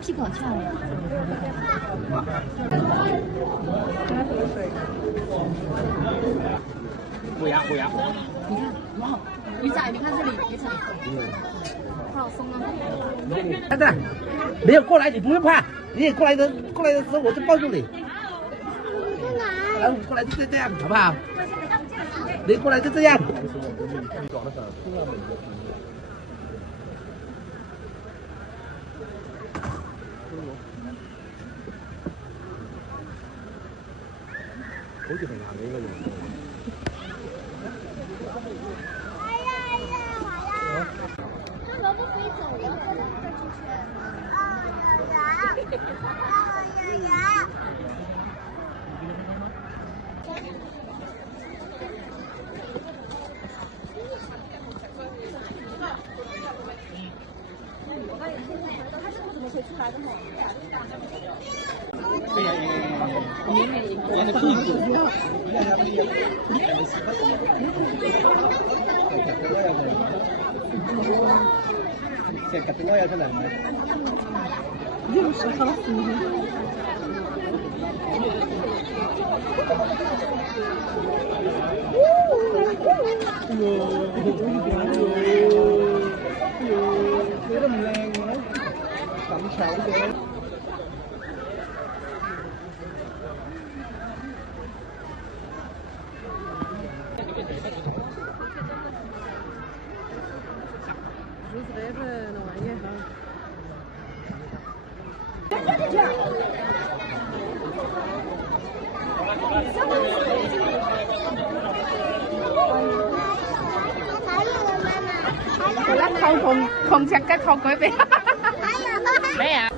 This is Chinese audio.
屁股好翘呀！虎牙。你看，哇，鱼仔，你看这里，鱼仔，好松啊！等等，没有过来，你不用怕，你也过来的时候我就抱住你。过来就这样，好不好？你过来就这样。好似係硬嘅呢個樣。哎呀！这萝卜可以走了，不能飞出去。我发现现在他是不怎么会出来的嘛。对呀，连着屁股。这个多要出来吗？又是好死。你都唔靚嘅，咁醜嘅。我甩扣同隻嘅扣佢俾。咩啊？